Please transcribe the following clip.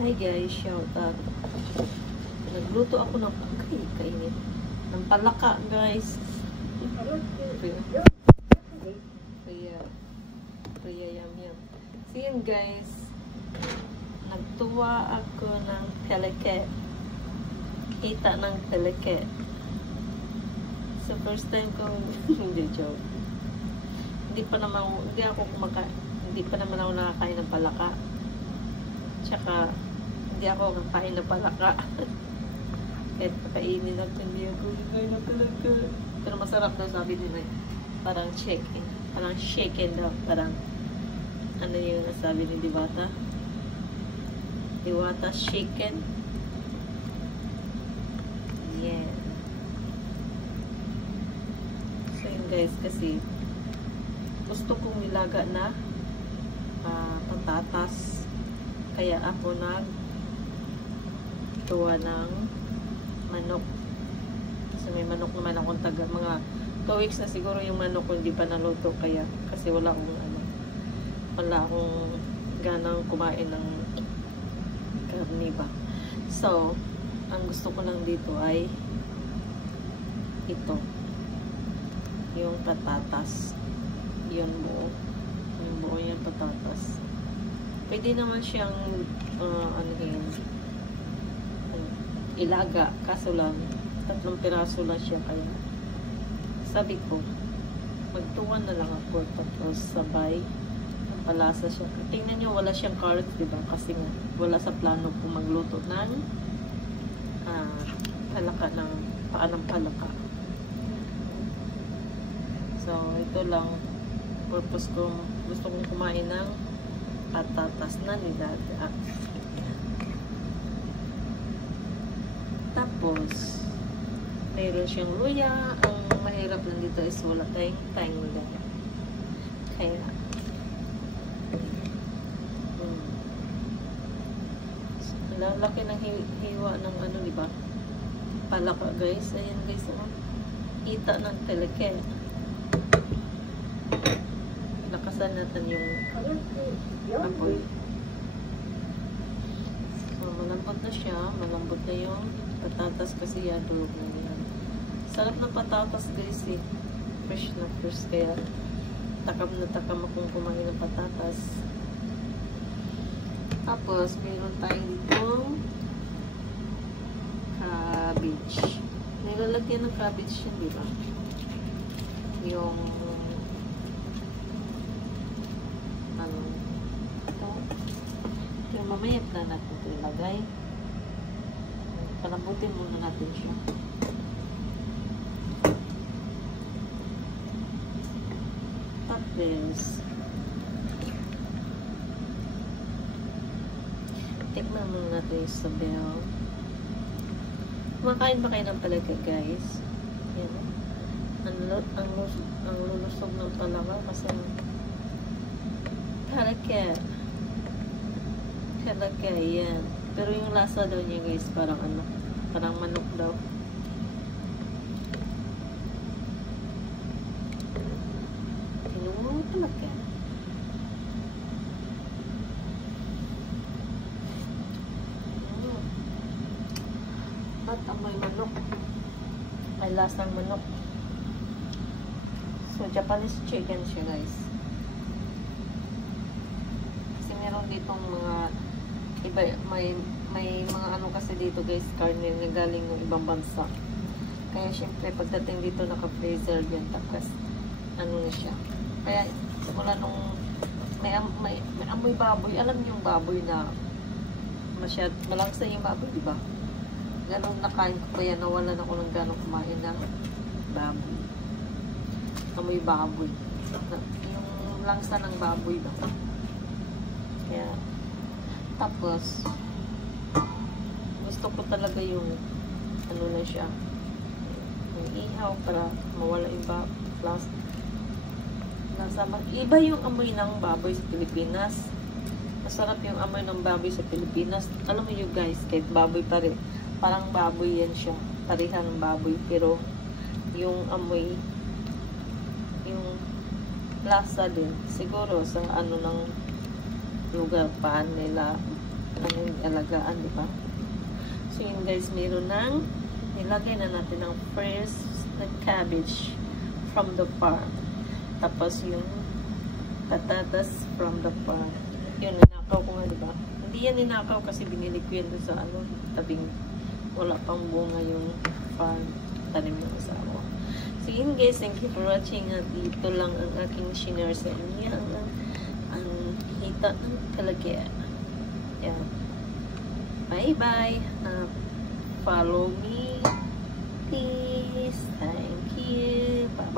Hi guys, shout out. Nagluto ako ng kainit. Ng palaka guys. Kaya yum yum. So yun guys. Nagtuwa ako ng teleke. Kita ng teleke. So first time kong hindi joke. Hindi pa naman ako nakakain ng palaka. Tsaka hindi ako kakain ng palaka. Kahit pakainin ako, hindi ako kakain ng palaka. Pero masarap daw, sabi nila. Parang chicken. Parang chicken daw. Parang ano yung nasabi ni Diwata? Diwata chicken. Yeah. So yun guys, kasi gusto kong nilaga na patatas. Kaya ako nagtuwa ng manok. Kasi may manok naman akong mga 2 weeks na siguro yung manok ko hindi pa naluto. Kaya kasi wala akong ganang kumain ng karne ba. So ang gusto ko lang dito ay ito, yung patatas, yung buo yung patatas. Pwede naman siyang ilaga, kaso lang 3 piraso lang siya, kaya sabi ko magtuwa na lang ako, tapos sabay palasa siya. Tingnan nyo, wala siyang carrot, diba? Kasi nga wala sa plano kong magluto ng palaka, ng paanang palaka. So ito lang purpose ko, gusto kong kumain ng patatas na nilaga. Tapos mayroon siyang luya. Ang mahirap lang dito is wala tayong luya. Kaya lalaki ng hiwa ng ano, diba? Palaka guys. Ayan guys, kita ng teleke. Lakasan natin yung apoy. So malambot na siya. Malambot na yung patatas kasi yadulog na yan. Sarap na patatas guys eh. Fresh na fresh, kaya takam na takam akong kumain ng patatas. Tapos meron tayong ditong cabbage. Nilalagyan ng cabbage yun, diba? Yung mamaya na natin ito ilagay. Palambutin muna natin siya. Tapos tikman muna natin yung sabaw. Kumakain ba kayo ng palaka guys? Yan. Ang lulusog ng palaka kasi palaka. Talaga, yan. Pero yung lasa daw niya guys, parang parang manok daw. Tinuro talaga. At amoy manok. May lasang manok. So, Japanese chicken siya guys. Kasi meron ditong mga iba, may mga ano kasi dito guys, karne na galing ng ibang bansa. Kaya syempre pagdating dito naka-freezer yan, tapos ano na siya. Kaya simula nung may amoy baboy, alam niyo yung baboy na malangsa yung baboy, di ba? Ganun nakain ko, kaya nawalan ako ng ganong kumain ng baboy. Amoy baboy. Yung langsa ng baboy ba? Kaya tapos gusto ko talaga yung ano na siya, yung ihaw para mawala yung plastic. Iba yung amoy ng baboy sa Pilipinas. Masarap yung amoy ng baboy sa Pilipinas. Alam mo yung guys, kahit baboy pa rin, parang baboy yan siya, pareha ng baboy, pero yung amoy, yung lasa din siguro sa ano ng lugar, paan nila kanyang alagaan, di ba? So yun guys, meron ng nilagay na natin ng fresh na cabbage from the farm. Tapos yung patatas from the farm. Yun, ninakaw ko nga, di ba? Hindi yan ninakaw kasi binili ko yan doon sa ano, tabing wala pang bunga yung farm. Tanim ng asawa. So yun guys, thank you for watching. At dito lang ang aking share sa inyo. Ang hita ng kalagyan. Yan. Bye-bye. Follow me. Please. Thank you. Bye-bye.